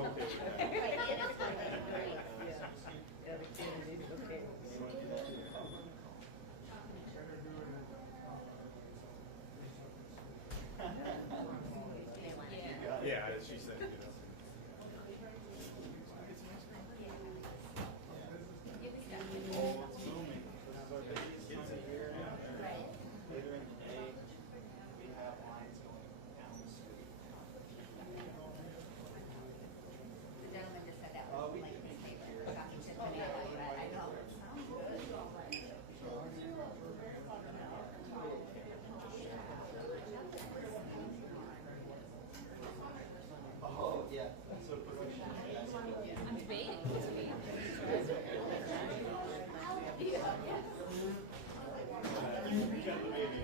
okay with that. Yeah, the candidate's okay. Yeah, she said, you know. Oh, it's booming. This is our biggest kids in here. Later in the day, we have lines going down the street. The gentleman just said that was like his favorite. Got me to banana bread. I know. It sounds good. Oh, yeah. So I'm debating between. You got the baby.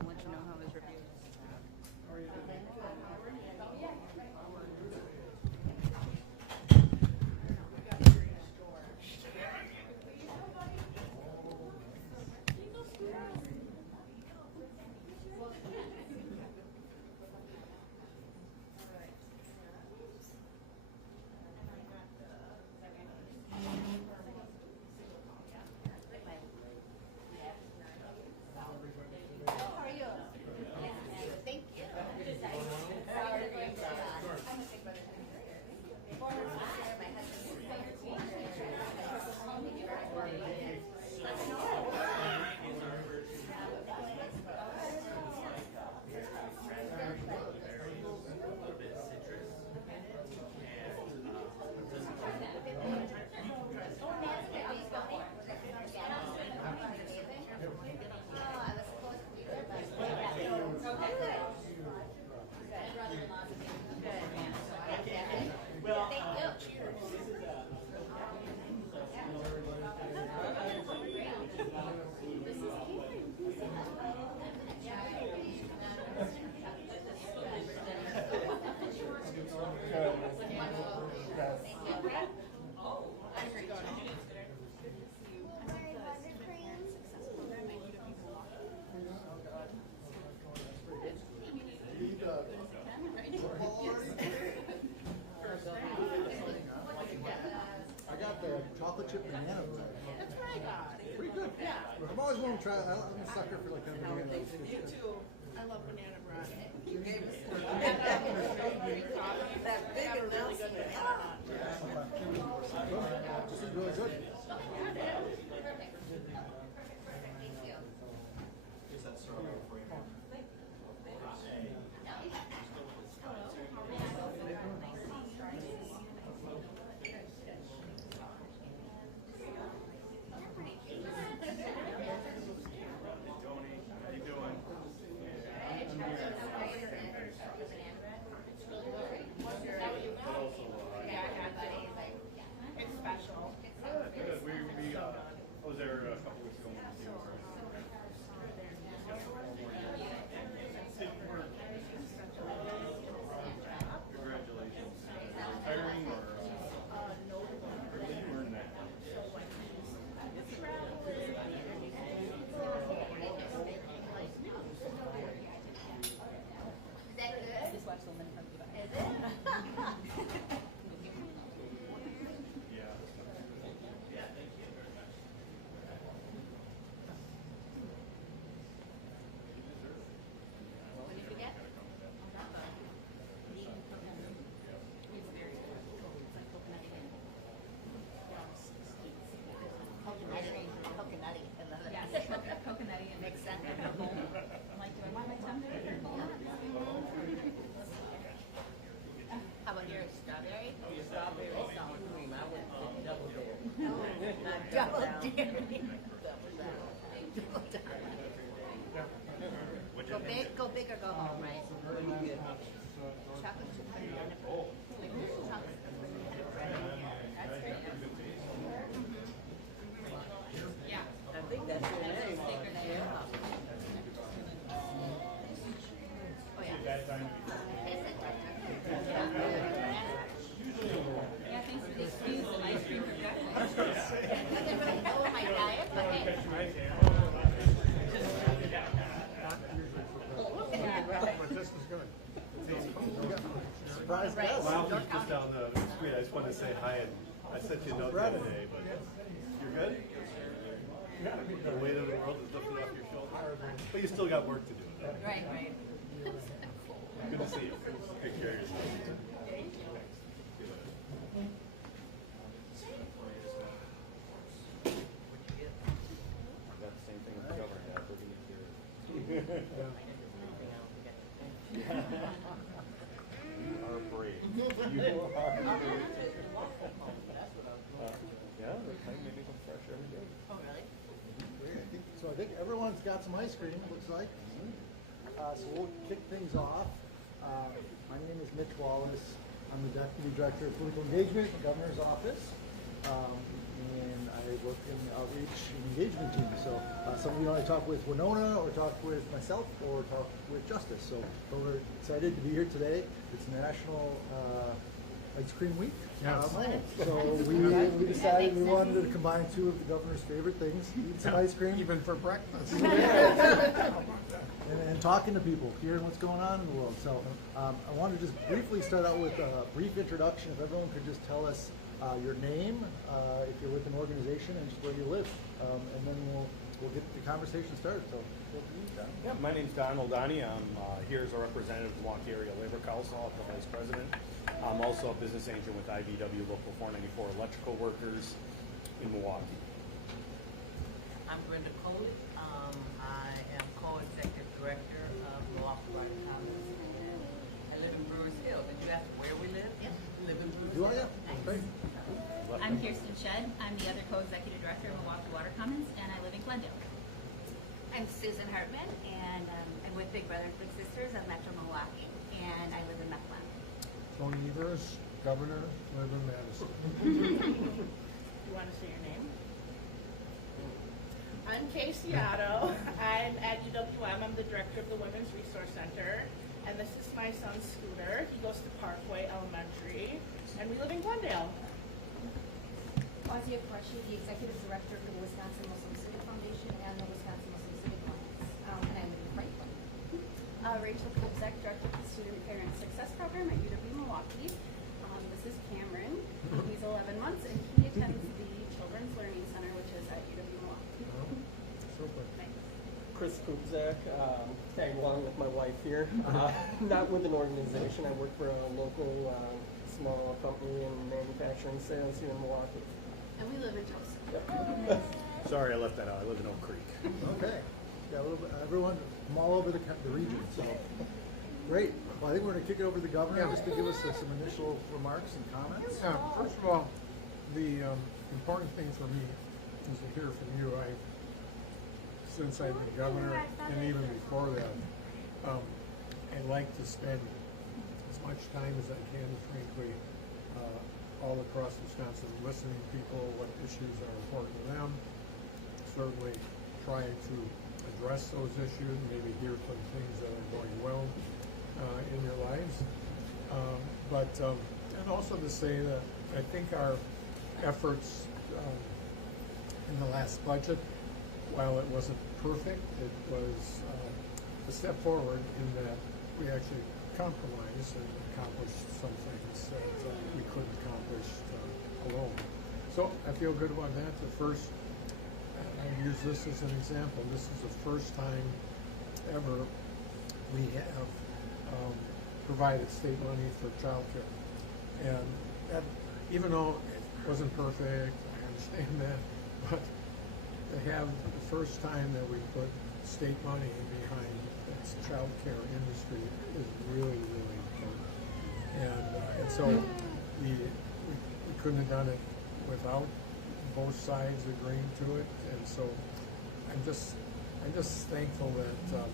I'll let you know how his review is. How are you? Thank you. Sorry, I'm a big brother. Former sister, my I got the chocolate chip banana bread. That's what I got. Pretty good. Yeah. I've always wanted to try it. I'm a sucker for like kind of banana. Me too. I love banana bread. You gave us That big and really good banana. This is really good. Thank you. is that strawberry for you? Tony, how you doing? Yeah, I got that. It's special. Good. We go home, right? Chocolate chip banana. Like this chocolate chip banana bread in here. That's great. Yeah. I think that's your name. Yeah. Oh yeah. Bad time to be. Is it? Yeah, thanks for the excuse and ice cream for breakfast. Doesn't really go with my diet, but hey. But this is good. Surprise guest. Well, just down the street, I just wanted to say hi, and I sent you a note the other day, but you're good? The weight of the world is lifted off your shoulders, but you still got work to do. Right, right. Good to see you. Take care of yourself. Got the same thing with the governor, guys. We're gonna hear it. You are brave. You are brave. Yeah, maybe come fresh every day. Oh really? So I think everyone's got some ice cream, looks like. So we'll kick things off. My name is Mitch Wallace. I'm the Deputy Director of Political Engagement in the Governor's Office. And I work in the Outreach and Engagement team. So some of you know I talk with Winona, or talk with myself, or talk with Justice. So we're excited to be here today. It's National Ice Cream Week. Yes. So we decided we wanted to combine two of the governor's favorite things: eat some ice cream, Even for breakfast. and talking to people, hearing what's going on in the world. So I want to just briefly start out with a brief introduction. If everyone could just tell us your name, if you're with an organization, and just where you live, and then we'll get the conversation started. So, Yeah, my name's Don Oldani. I'm here as a representative of the Milwaukee Area Labor Council, the Vice President. I'm also a business agent with IVW Local 494 Electrical Workers in Milwaukee. I'm Brenda Coley. I am co-executive director of Milwaukee Water Commons. I live in Brewers Hill. Did you ask where we live? Yep. We live in Brewers do I? Hill. Yeah. Great. I'm Kirsten Shedd. I'm the other co-executive director of Milwaukee Water Commons, and I live in Glendale. I'm Susan Hartman, and I'm with Big Brother and Big Sisters of Metro Milwaukee, and I live in Methuen. Tony Evers, Governor, live in Madison. You want to say your name? I'm Casey Otto. I'm at UWM. I'm the director of the Women's Resource Center. And this is my son, Scooter. He goes to Parkway Elementary. And we live in Glendale. Ozia Qureshi, the executive director for the Wisconsin Muslim Civic Foundation and the Wisconsin Muslim Civic Alliance. And I live in Franklin. Rachel Kubzak, director of the Student Parent Success Program at UW Milwaukee. This is Cameron. He's 11 months, and he attends the Children's Learning Center, which is at UW Milwaukee. Super. Chris Kubzak, tag along with my wife here. Not with an organization. I work for a local small company in manufacturing sales here in Milwaukee. And we live in Joseph. Sorry I left that out. I live in Oak Creek. Okay. Yeah, a little bit, everyone from all over the region. So great. Well, I think we're going to kick it over to the governor just to give us some initial remarks and comments. Yeah, first of all, the important thing for me is to hear from you. Since I've been governor, and even before that, I like to spend as much time as I can, frankly, all across Wisconsin, listening to people, what issues are important to them. Certainly try to address those issues, maybe hear some things that are going well in your lives. And also to say that I think our efforts in the last budget, while it wasn't perfect, it was a step forward in that we actually compromised and accomplished some things that we couldn't accomplish alone. So I feel good about that. The first, I use this as an example, this is the first time ever we have provided state money for childcare. And that, even though it wasn't perfect, I understand that, but to have the first time that we put state money behind this child care industry is really, really important. And so we couldn't have done it without both sides agreeing to it. And so I'm just thankful that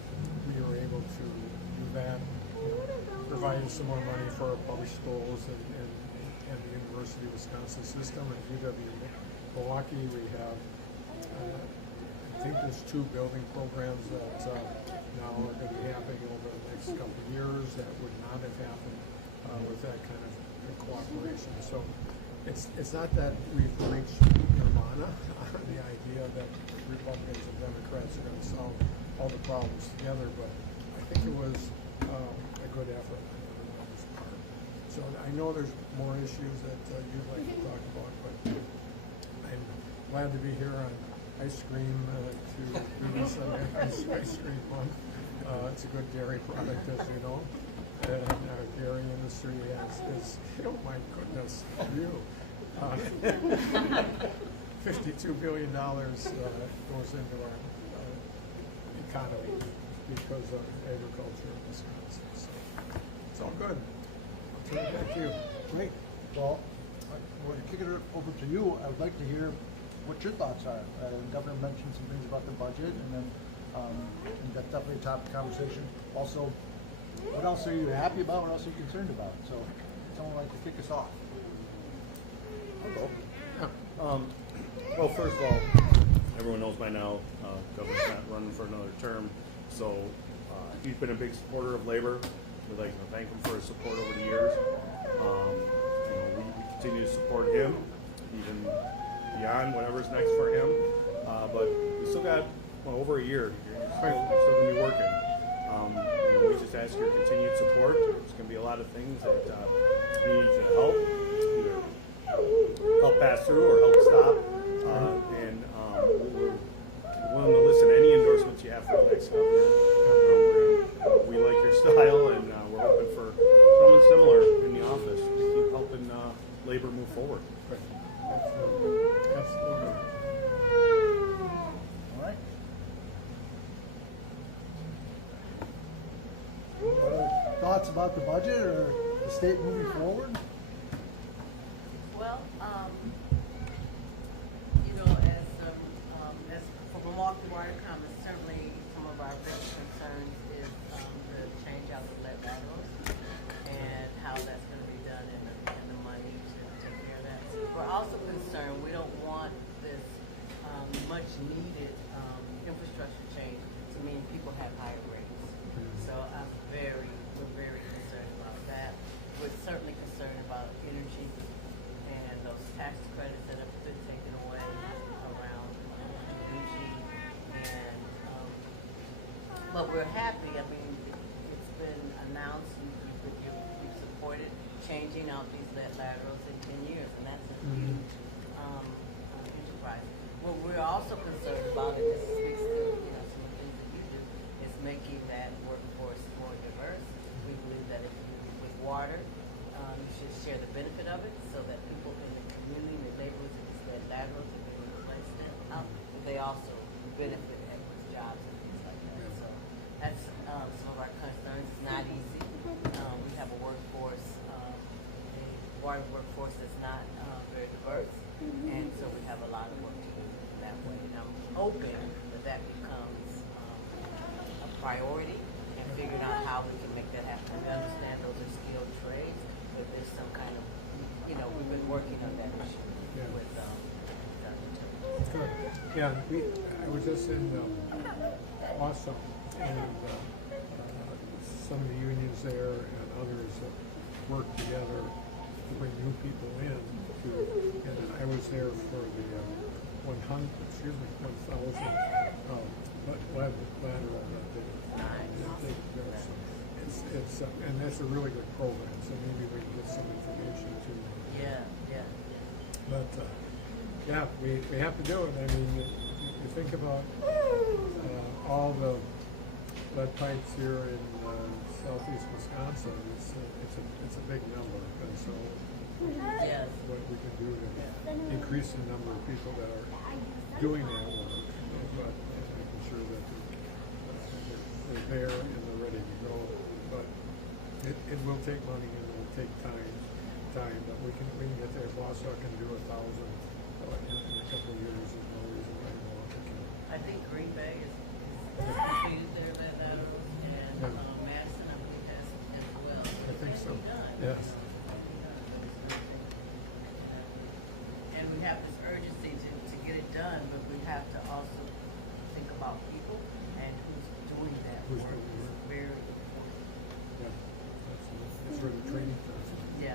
we were able to do that, providing some more money for our public schools and the University of Wisconsin system. At UW Milwaukee, we have, I think there's 2 building programs that now are going to be happening over the next couple of years that would not have happened with that kind of cooperation. So it's not that we've reached nirvana, the idea that Republicans and Democrats are going to solve all the problems together, but I think it was a good effort on everyone's part. So I know there's more issues that you'd like to talk about, but I'm glad to be here on ice cream to do this on ice cream month. It's a good dairy product, as you know, and our dairy industry is oh my goodness, $52 billion goes into our economy because of agriculture in Wisconsin. So it's all good. I'll turn it back to you. Great. Well, we're going to kick it over to you. I would like to hear what your thoughts are. The governor mentioned some things about the budget, and then and that's definitely a topic of conversation. Also, what else are you happy about? What else are you concerned about? So, someone would like to kick us off. Well, first of all, everyone knows by now, Governor's not running for another term, so he's been a big supporter of labor. We'd like to thank him for his support over the years. We continue to support him, even beyond whatever's next for him. But we still got over a year. You're still going to be working. We just ask your continued support. There's going to be a lot of things that we need to help, either help pass through or help stop. And we're willing to listen to any endorsements you have for the next governor. We like your style, and we're hoping for someone similar in the office to keep helping labor move forward. Absolutely. Absolutely. All right. Any other thoughts about the budget or the state moving forward? Well, as for Milwaukee Water Commons, certainly some of our biggest concerns is the change out of lead laterals and how that's going to be done and the money to take care of that. We're also concerned, we don't want this much needed infrastructure change to mean people have higher rates. So we're very concerned about that. We're certainly concerned about energy and those tax credits that have been taken away around energy. And but we're happy. I mean, it's been announced you've supported changing out these lead laterals in 10 years, and that's a huge enterprise. What we're also concerned about, and this speaks to some of the things that you do, is making that workforce more diverse. We believe that with water, you should share the benefit of it, so that people in the community, the neighborhoods, and these lead laterals that they replace them, they also benefit with jobs and things like that. So that's some of our concerns. It's not easy. We have a workforce, a water workforce that's not very diverse, and so we have a lot of work to do that way. And I'm hoping that becomes a priority, and figuring out how we can make that happen. We understand those are skilled trades, but there's some kind of, we've been working on that issue with Good. Yeah, I was just in Awesome, and some of the unions there and others work together to bring new people in. And I was there for the 1,000 lateral that they built. And that's a really good program. So maybe we can get some information too. Yeah. But we have to do it. I mean, you think about all the lead pipes here in southeast Wisconsin. It's a big number, and so what we can do to increase the number of people that are doing that work, but making sure that they're there and they're ready to go. But it will take money and it will take time. But we can get there. If Wausau can do 1,000 in a couple of years, there's no reason why Milwaukee can't. I think Green Bay is completed their lead laterals, and Madison, I believe, about people and who's doing that Who's work doing is it. very important. Yeah, that's where the training comes from. Yeah.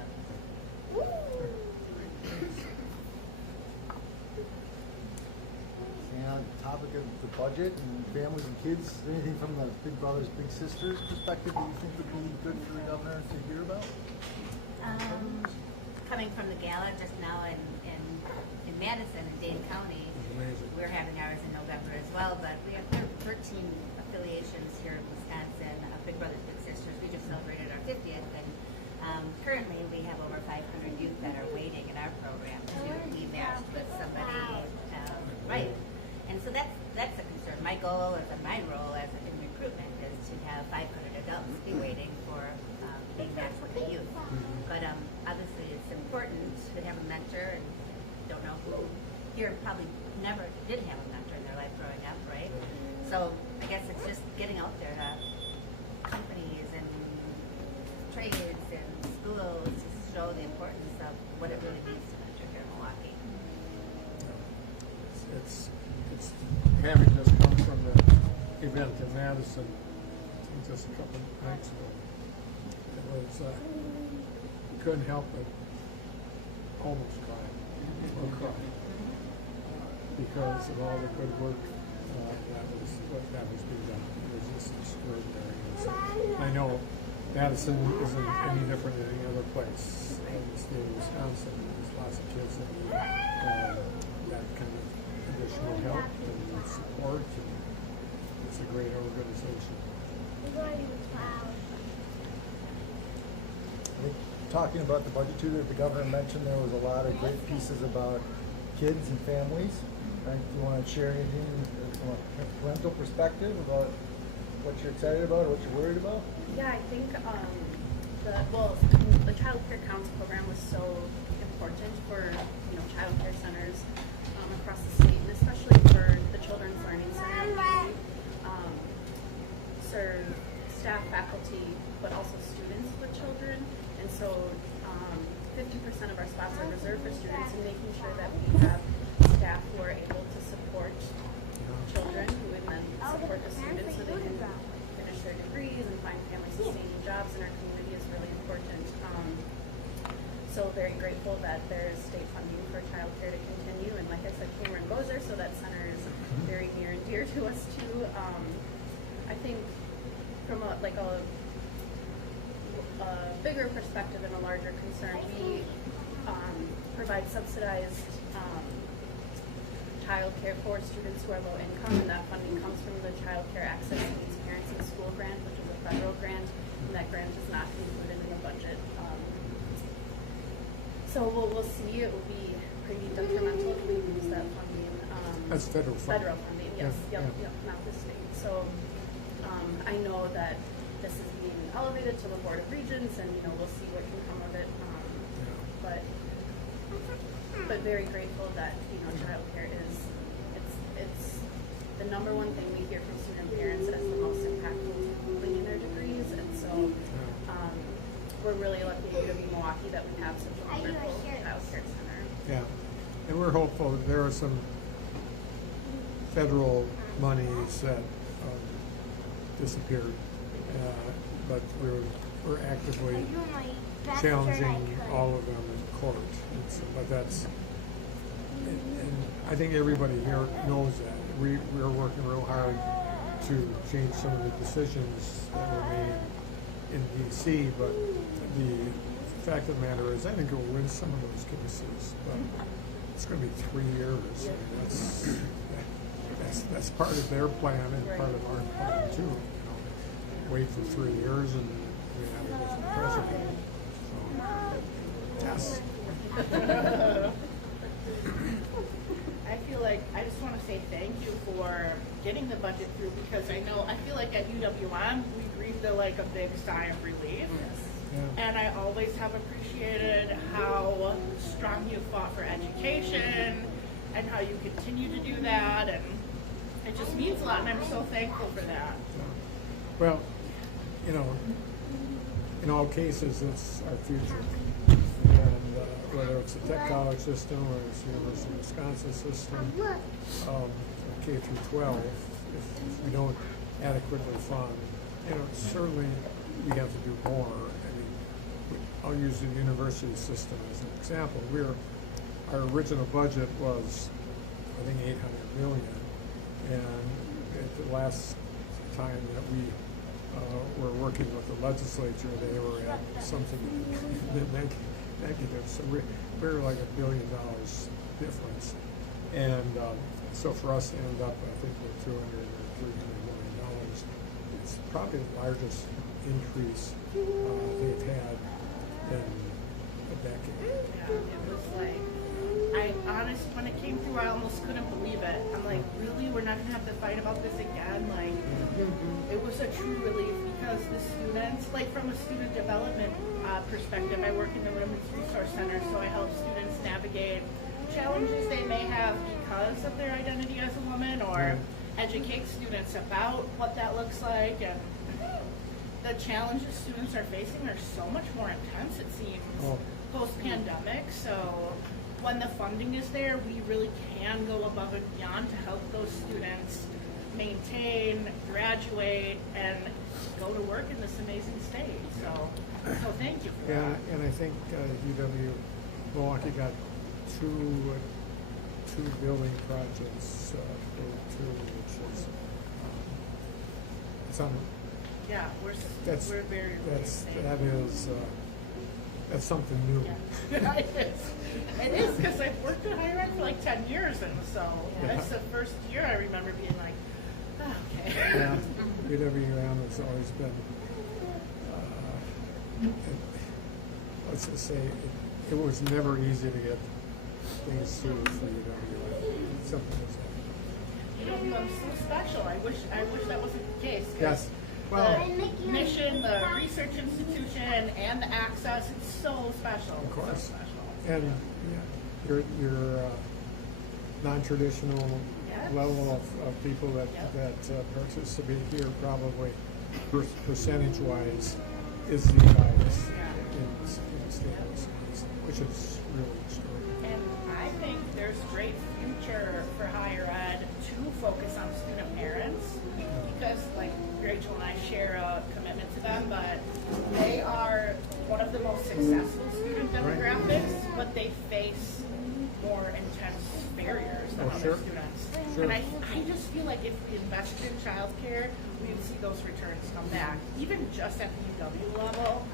And on the topic of the budget and families and kids, is there anything from the Big Brothers Big Sisters perspective that you think would be good for the governor to hear about? Coming from the gala just now in Madison in Dane County, Amazing. we're having ours in November as well, but we have 13 affiliations here in Wisconsin of Big Brothers Big Sisters. We just celebrated our 50th, and currently we have over 500 youth that are waiting in our program to be matched with somebody, right? And so that's a concern. My goal or my role as in recruitment is to have 500 adults be waiting for being matched with the youth. But obviously it's important to have a mentor, and don't know who here probably never did have a mentor in their life growing up, right? So I guess it's just getting out there to companies and trades and schools to show the importance of what it really means to mentor here in Milwaukee. It's having just come from the event in Madison just a couple of nights ago. It was couldn't help but almost cry because of all the good work that was being done. It was just extraordinary. I know Madison isn't any different than any other place in the state of Wisconsin. There's lots of kids that need that kind of additional help and support. And it's a great organization. I think talking about the budget too, that the governor mentioned, there was a lot of great pieces about kids and families. Right? Do you want to share anything from a parental perspective about what you're excited about or what you're worried about? Yeah, I think the Child Care Council program was so important for child care centers across the state, and especially for the Children's Learning Center. We serve staff, faculty, but also students with children, and so 50% of our spots are reserved for students, and making sure that we have staff who are able to support children who would then support the students so they can finish their degrees and find family-sustaining jobs in our community is really important. So very grateful that there is state funding for childcare to continue, and like I said, Cameron goes there, so that center is very near and dear to us too. I think from a bigger perspective and a larger concern, we provide subsidized childcare for students who are low income, and that funding comes from the Child Care Access Needs Parents in School grant, which is a federal grant, and that grant is not included in the budget. So we'll see. It will be pretty detrimental if we lose that funding. That's federal funding. Federal funding, yes. Yeah. Yep, not the state. So I know that this is being elevated to the Board of Regents, and we'll see what can come of it. But very grateful that childcare is it's the number one thing we hear from student parents as the most impactful to completing their degrees, and so we're really lucky at UW Milwaukee that we have such a wonderful child care center. Yeah, and we're hopeful. There are some federal monies that disappeared, but we're actively challenging all of them in court. But that's, and I think everybody here knows that. We're working real hard to change some of the decisions that were made in D.C., but the fact of the matter is I think we'll win some of those cases, but it's going to be 3 years. And that's part of their plan and part of our plan too. Wait for 3 years and we have a different president. So, yes. I feel like I just want to say thank you for getting the budget through, because I feel like at UWM we breathed a big sigh of relief. Yeah. And I always have appreciated how strong you fought for education and how you continue to do that, and it just means a lot, and I'm so thankful for that. Well, in all cases, it's our future. And whether it's the Tech College system or it's the University of Wisconsin system, K through 12, if we don't adequately fund, certainly we have to do more. I mean, I'll use the university system as an example. Our original budget was, I think, 800 million, and at the last time that we were working with the legislature, they were at something negative. So we're like $1 billion difference, and so for us to end up, I think, with 200 or 300 million dollars, it's probably the largest increase they've had in a decade. Yeah, it was like, when it came through, I almost couldn't believe it. I'm like, really? We're not gonna have to fight about this again? Like, it was a true relief because the students, like from a student development perspective, I work in the Women's Resource Center, so I help students navigate challenges they may have because of their identity as a woman, or educate students about what that looks like. And the challenges students are facing are so much more intense, it seems, post-pandemic. So when the funding is there, we really can go above and beyond to help those students maintain, graduate, and go to work in this amazing state. So thank you for that. And I think UW Milwaukee got two building projects which is it's on. Yeah, we're very that's something new. Yeah. It is because I've worked at higher ed for like 10 years, and so that's the first year I remember being like, oh, okay. Yeah, UWM has always been, let's just say, it was never easy to get things through for UWM. Simple as that. UWM's so special. I wish that wasn't the case. Yes. Well, the mission, the research institution, and the access, it's so special. Of course. So special. And your non-traditional level of people that participate here probably percentage-wise is the highest in the state of Wisconsin, which is really extraordinary. And I think there's great future for higher ed to focus on student parents, because like Rachel and I share a commitment to them, but they are one of the most successful student demographics, but they face more intense barriers than other students. Sure. And I just feel like if we invested in childcare, we would see those returns come back, even just at the UW level,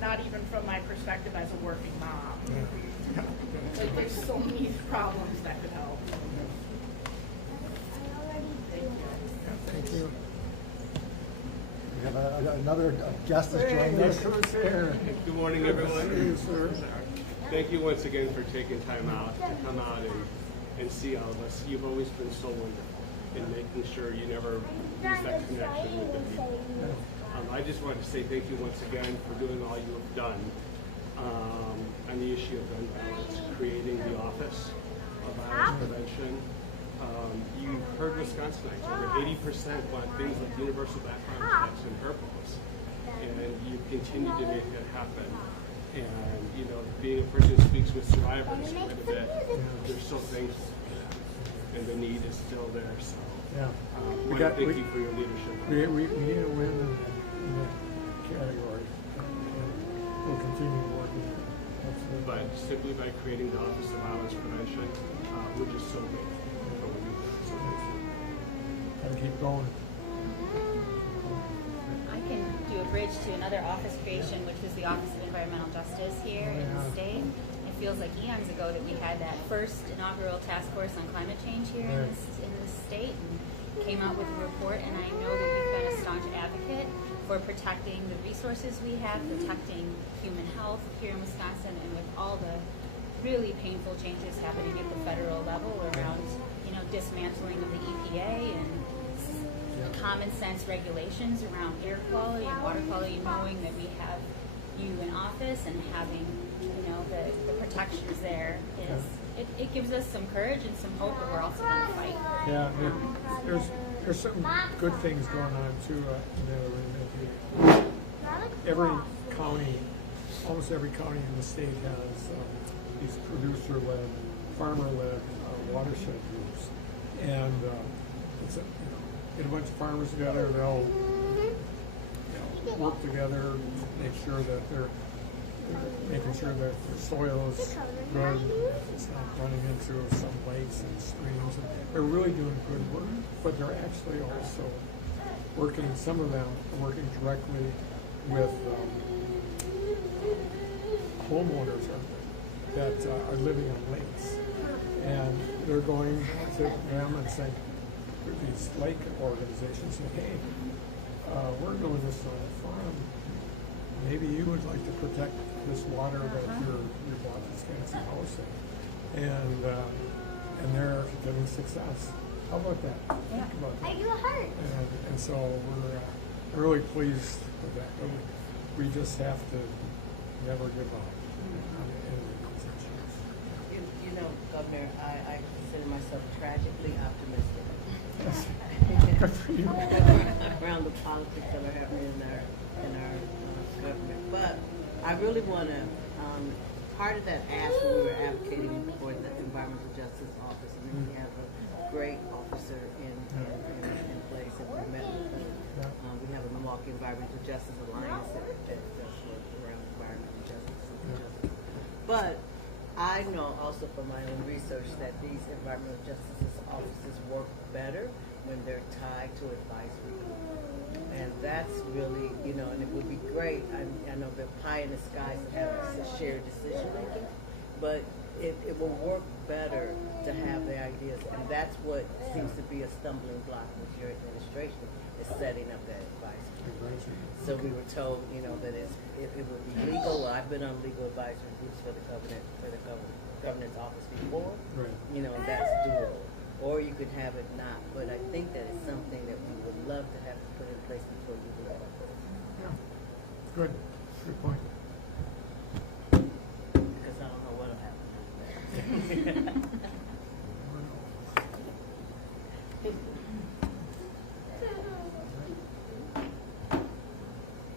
not even from my perspective as a working mom. Like, there's so many problems that could help. Thank you. We have another guest has joined us. Good morning, everyone. Thank you once again for taking time out to come out and see all of us. You've always been so wonderful in making sure you never lose that connection with the people. I just wanted to say thank you once again for doing all you have done on the issue of gun violence, creating the Office of Violence Prevention. You heard Wisconsinites, over 80% want things like universal background checks and HERPOs, and you continue to make that happen. And, you know, being a person who speaks with survivors quite a bit, they're so thankful for that. And the need is still there, so we thank you for your leadership. We need a win in that category, and we'll continue working. Absolutely. But simply by creating the Office of Violence Prevention, we're just so grateful for what you've done. So thank you. Gotta keep going. I can do a bridge to another office creation, which was the Office of Environmental Justice here in the state. It feels like eons ago that we had that first inaugural task force on climate change here in the state, and came out with a report. And I know that you've been a staunch advocate for protecting the resources we have, protecting human health here in Wisconsin, and with all the really painful changes happening at the federal level around, you know, dismantling of the EPA and common sense regulations around air quality and water quality, knowing that we have you in office and having, you know, the protections there it gives us some courage and some hope that we're also going to fight. There's some good things going on too. Every county, almost every county in the state has these producer-led, farmer-led watershed groups, and it's get a bunch of farmers together, they'll work together, make sure that they're making sure that their soil is good, it's not running into some lakes and streams. And they're really doing good work, but they're actually also working, some of them are working directly with homeowners that are living on lakes. And they're going to them and saying, these lake organizations say, hey, we're doing this on a farm. Maybe you would like to protect this water that you bought this fancy house in. And they're getting success. How about that? Yeah. Think about that. I do a heart. And so we're really pleased with that. But we just have to never give up on any of those issues. You know, Governor, I consider myself tragically optimistic. Good for you. Around the politics that are happening in our government. But I really want to, part of that ask when we were advocating for the Environmental Justice Office, and then we have a great officer in place that we met with. We have a Milwaukee Environmental Justice Alliance that does work around environmental justice. But I know also from my own research that these environmental justice offices work better when they're tied to advisory groups. And that's really, you know, and it would be great. I know they're pie in the skies to have a shared decision making, but it will work better to have the ideas. And that's what seems to be a stumbling block with your administration, is setting up that advisory. So we were told, you know, that it would be legal. Well, I've been on legal advisory groups for the governor's office before, you know, and that's doable. Or you could have it not, but I think that it's something that we would love to have to put in place before you do that. Yeah. Good. Good point. Because I don't know what'll happen.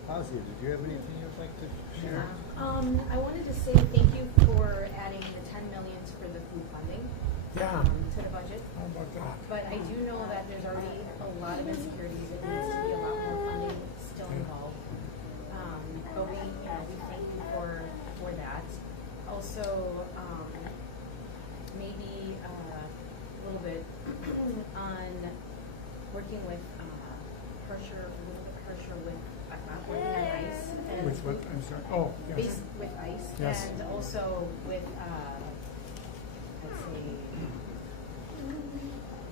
Ozzy, did you have anything you'd like to share? I wanted to say thank you for adding the 10 million for the food funding to the budget. How about that? But I do know that there's already a lot of insecurities. It needs to be a lot more funding still involved. But we thank you for that. Also, maybe a little bit on working with Harsher with working on ICE. And With what? I'm sorry. Oh, yes. With ICE. Yes. And also with, let's see,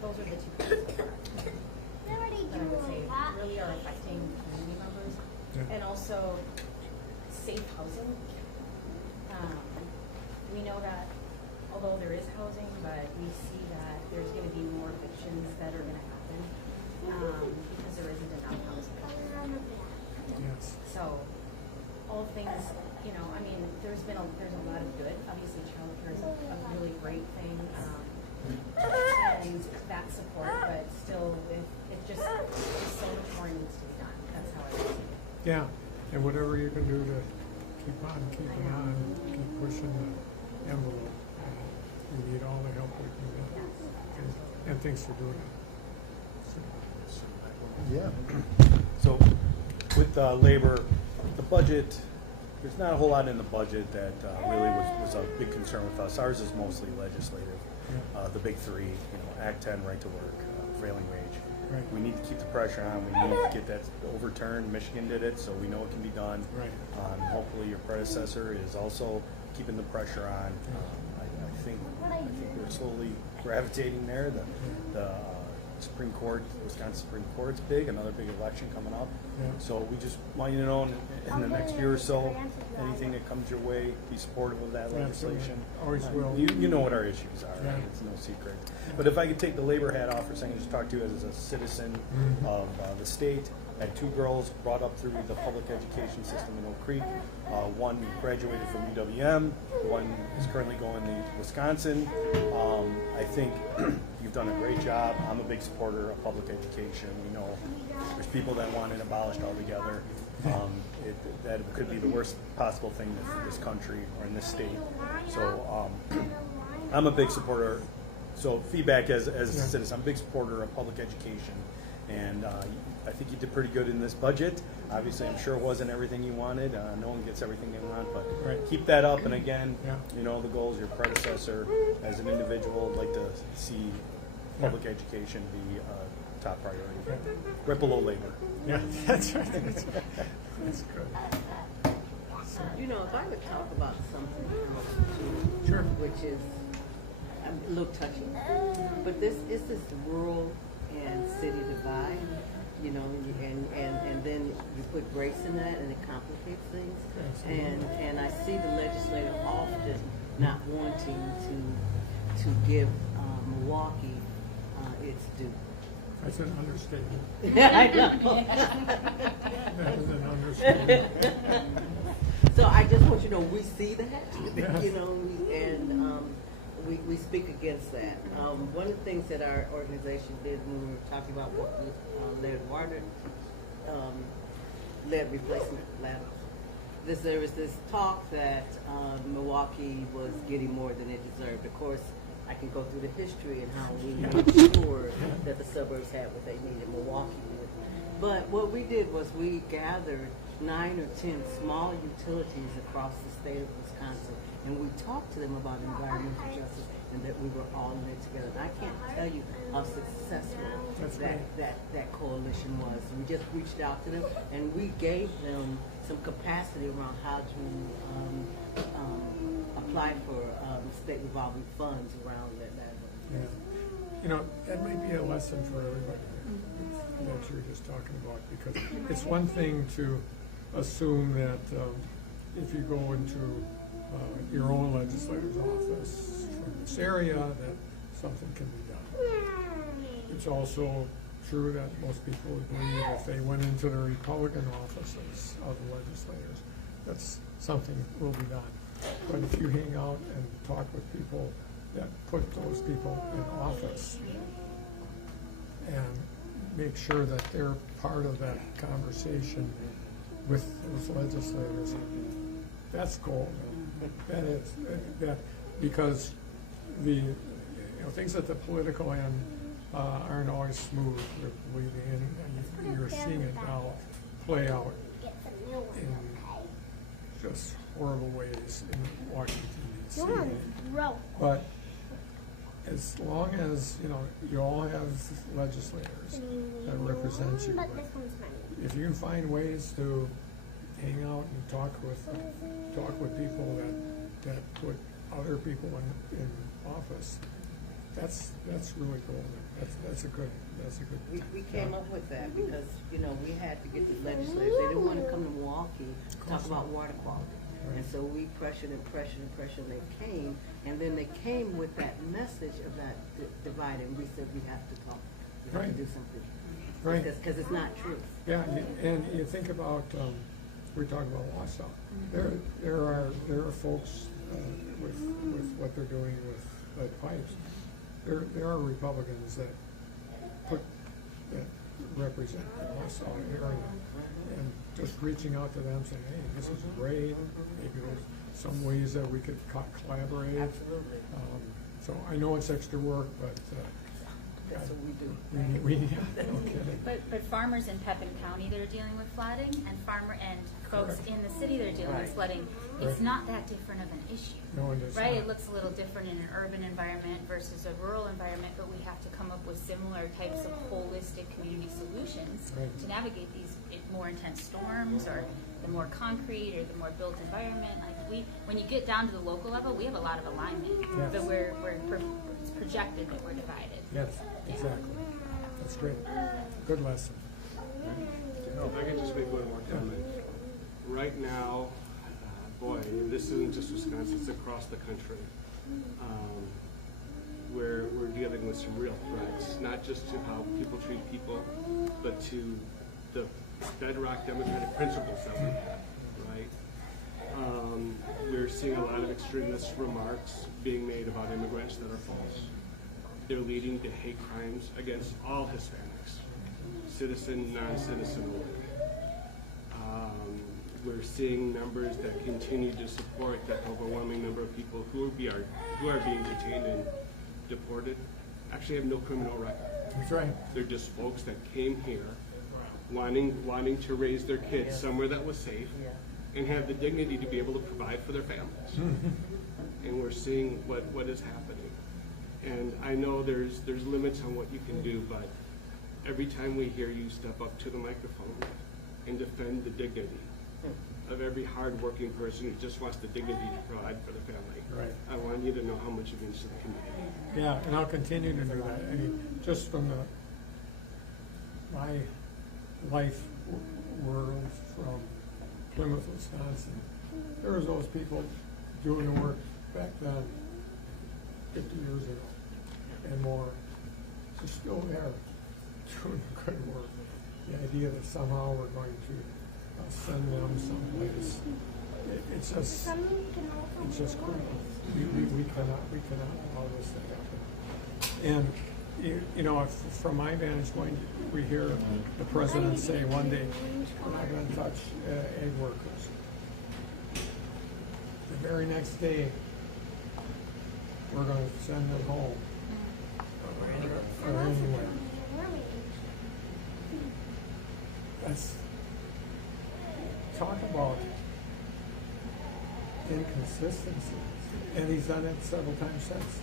those are the two things that I would say really are affecting community members. Yeah. And also safe housing. We know that although there is housing, but we see that there's going to be more evictions that are going to happen because there isn't enough housing. Yes. So, all things, you know, I mean, there's a lot of good. Obviously, childcare is a really great thing, and that support. But still, there's so much more needs to be done. That's how I see it. Yeah. And whatever you can do to keep on keeping on, keep pushing the envelope. We need all the help we can get. And thanks for doing it. Yeah. So with labor, the budget, there's not a whole lot in the budget that really was a big concern with us. Ours is mostly legislative. The big three, Act 10, right to work, prevailing wage. Right. We need to keep the pressure on. We need to get that overturned. Michigan did it, so we know it can be done. Right. Hopefully your predecessor is also keeping the pressure on. I think we're slowly gravitating there. The Supreme Court, Wisconsin Supreme Court's big, another big election coming up. Yeah. So we just want you to know in the next year or so, anything that comes your way, be supportive of that legislation. Always will. You know what our issues are, Yeah. right? It's no secret. But if I could take the labor hat off for a second, just talk to you as a citizen of the state. I had two girls brought up through the public education system in Oak Creek. One graduated from UWM. One is currently going to Wisconsin. I think you've done a great job. I'm a big supporter of public education. We know there's people that want it abolished altogether. That could be the worst possible thing in this country or in this state. So I'm a big supporter. So feedback as a citizen, I'm a big supporter of public education. And I think you did pretty good in this budget. Obviously, I'm sure it wasn't everything you wanted. No one gets everything they want, but keep that up. And again, you know the goals. Your predecessor, as an individual, would like to see public education be top priority. Right below labor. Yeah, that's right. That's good. You know, if I would talk about something else too, which is a little touchy, but this is this rural and city divide, you know, and then you put race in that and it complicates things. And I see the legislature often not wanting to give Milwaukee its due. That's an understatement. I know. That is an understatement. So I just want you to know we see that, Yes. you know, and we speak against that. One of the things that our organization did when we were talking about what lead replacement laterals, there was this talk that Milwaukee was getting more than it deserved. Of course, I can go through the history and how we made sure that the suburbs had what they needed, Milwaukee did. But what we did was we gathered 9 or 10 small utilities across the state of Wisconsin, and we talked to them about environmental justice and that we were all in it together. And I can't tell you how successful that coalition was. We just reached out to them and we gave them some capacity around how to apply for state revolving funds around that level. Yeah. You know, that may be a lesson for everybody that you're just talking about, because it's one thing to assume that if you go into your own legislator's office from this area, that something can be done. It's also true that most people would believe if they went into the Republican offices of the legislators, that's something will be done. But if you hang out and talk with people that put those people in office and make sure that they're part of that conversation with those legislators, that's gold. That is that, because the things at the political end aren't always smooth. Believe me, and you're seeing it now play out in just horrible ways in Washington D.C. But as long as you all have legislators that represent you, if you find ways to hang out and talk with people that put other people in office, that's really golden. That's a good. We came up with that because we had to get the legislators. They didn't want to come to Milwaukee to talk about water quality. Right. And so we pressured and they came, and then they came with that message of that divide, and we said we have to talk, we have to do something, right? Because it's not true. Yeah, and you think about we're talking about Wausau. There are folks with what they're doing with lead pipes. There are Republicans that represent the Wausau area, and just reaching out to them saying, hey, this is great, maybe there's some ways that we could collaborate. Absolutely. So I know it's extra work, but that's what we do. Okay. But farmers in Pepin County that are dealing with flooding, and folks in the city that are dealing with flooding, it's not that different of an issue. No, it is right? not. It looks a little different in an urban environment versus a rural environment, but we have to come up with similar types of holistic community solutions to navigate these more intense storms, or the more concrete or the more built environment. Like when you get down to the local level, we have a lot of alignment, but it's projected that we're divided. Yes, exactly. That's great. Good lesson. If I could just make one more comment. Right now, boy, this isn't just Wisconsin, it's across the country. We're dealing with some real threats, not just to how people treat people, but to the bedrock democratic principles that we have, right? We're seeing a lot of extremist remarks being made about immigrants that are false. They're leading to hate crimes against all Hispanics, citizen, non-citizen alike. We're seeing numbers that continue to support that overwhelming number of people who are being detained and deported actually have no criminal record. That's right. They're just folks that came here wanting to raise their kids somewhere that was safe and have the dignity to be able to provide for their families. And we're seeing what is happening. And I know there's limits on what you can do, but every time we hear you step up to the microphone and defend the dignity of every hardworking person who just wants the dignity to provide for their family, Right. I want you to know how much it means to the community. Yeah, and I'll continue to do that. I mean, just from my life world from Plymouth, Wisconsin, there was those people doing the work back then, 50 years ago and more. They're still there doing the good work. The idea that somehow we're going to send them someplace, it's just criminal. We cannot allow this to happen. And you know, from my vantage point, we hear the president say one day, we're not going to touch egg workers. The very next day, we're going to send them home. Or anywhere. That's, talk about inconsistency. And he's done it several times since.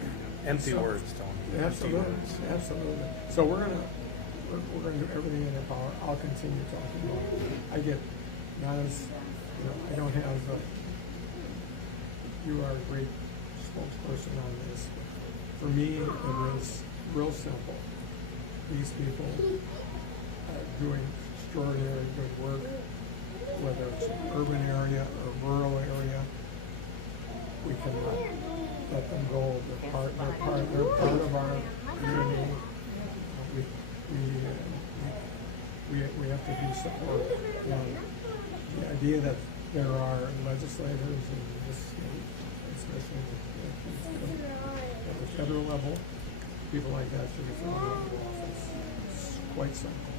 Empty words, Tony. Absolutely, absolutely. So we're gonna do everything in our power. I'll continue talking about it. I get not as, you know, I don't have, you are a great spokesperson on this. For me, it was real simple. These people are doing extraordinary good work, whether it's an urban area or rural area. We cannot let them go. They're part of our community. We have to be supportive. The idea that there are legislators in this state, especially at the federal level, people like that should be thrown out of office. It's quite simple.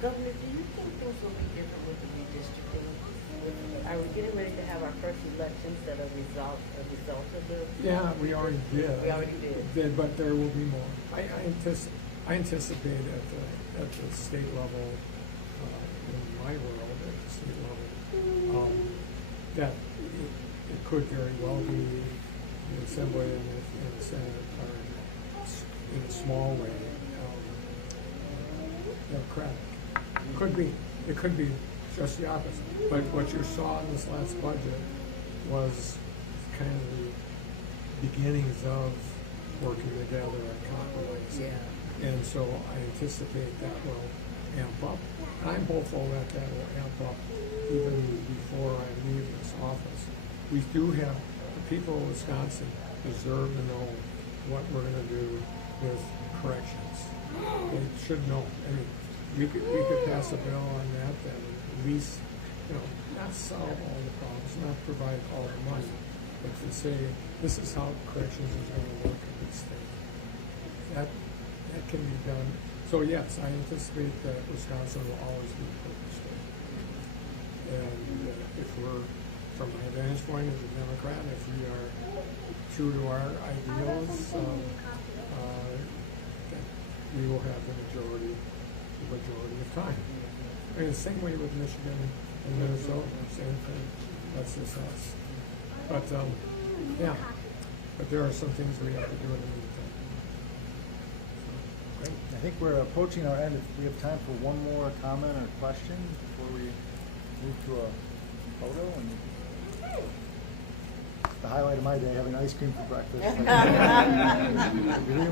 Governor, do you think things will be different with the redistricting? Are we getting ready to have our first elections that are a result of the? Yeah, we already did. We already did. But there will be more. I anticipate at the state level, in my world, at the state level, that it could very well be the Assembly and the Senate are in a small way democratic. It could be just the opposite. But what you saw in this last budget was kind of the beginnings of working together and compromising. Yeah. And so I anticipate that will amp up. And I'm hopeful that will amp up even before I leave this office. We do have, the people of Wisconsin deserve to know what we're going to do with corrections. They should know. I mean, we could pass a bill on that at least, you know, not solve all the problems, not provide all the money, but to say this is how corrections is going to work in this state. That can be done. So yes, I anticipate that Wisconsin will always be a perfect state. And if we're, from my vantage point as a Democrat, if we are true to our ideals, we will have the majority of time. I mean, the same way with Michigan and Minnesota, same thing. That's just us. But yeah, but there are some things we have to do in the meantime. Great. I think we're approaching our end. If we have time for one more comment or question before we move to a photo. And the highlight of my day, having ice cream for breakfast. Anyone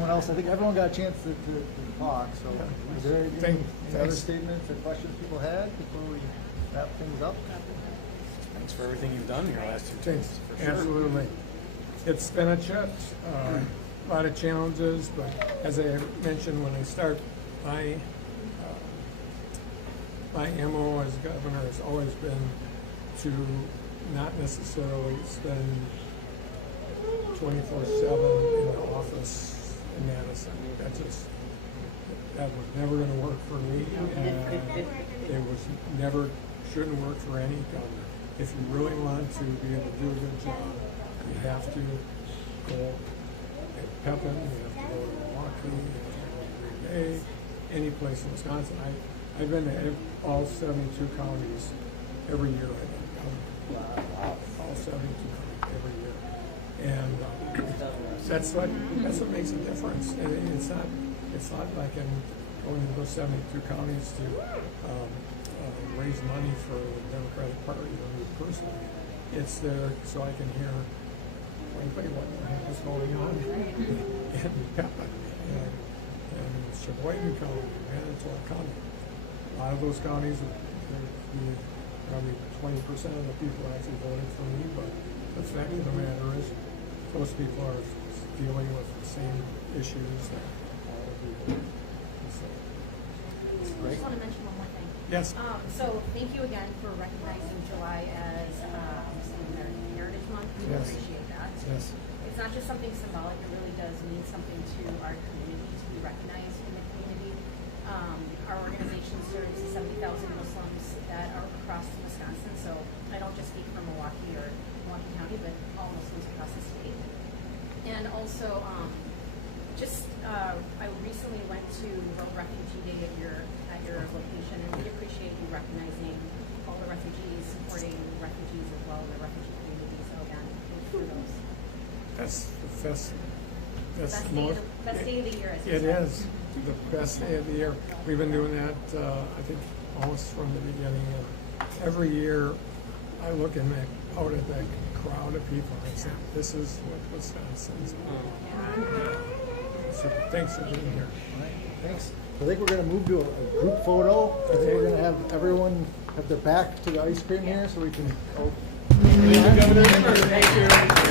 else? I think everyone got a chance to talk. So, is there any other statements or questions people had before we wrap things up? Thanks for everything you've done in your last 2 Thanks. days. For sure. Absolutely. It's been a lot of challenges, but as I mentioned when I start, my MO as governor has always been to not necessarily spend 24/7 in the office in Madison. That was never going to work for me, and it shouldn't work for any governor. If you really want to be able to do a good job, you have to go to Pepin, you have to go to Milwaukee, you have any place in Wisconsin. I've been to all 72 counties every year. I think. All 72 counties every year, and that's what makes a difference. And it's not like I'm going to those 72 counties to raise money for the Democratic Party or me personally. It's there so I can hear frankly what's going on in Pepin and Sheboygan County, Manitowoc County. A lot of those counties, probably 20% of the people actually voted for me, but the fact of the matter is, those people are dealing with the same issues that all of you do. So, it's I great. just want to mention one more thing. Yes. So thank you again for recognizing July as American Heritage Month. We Yes. appreciate that. Yes. It's not just something symbolic, it really does mean something to our community to be recognized in the community. Our organization serves 70,000 Muslims that are across Wisconsin, so I don't just speak for Milwaukee or Milwaukee County, but all Muslims across the state. And also, I recently went to World Refugee Day at your location, and we appreciate you recognizing all the refugees, supporting refugees as well, the refugee community. So again, thanks for those. That's the best. That's Best the day, most. best day of the year, as you It said. is the best day of the year. We've been doing that, I think, almost from the beginning. And every year, I look out at that crowd of people and say, "This is what Wisconsin's about." So thanks for being here. All right, thanks. I think we're going to move to a group photo. I think we're going to have everyone have their back to the ice cream here so we can. Thank you, Governor. Thank you.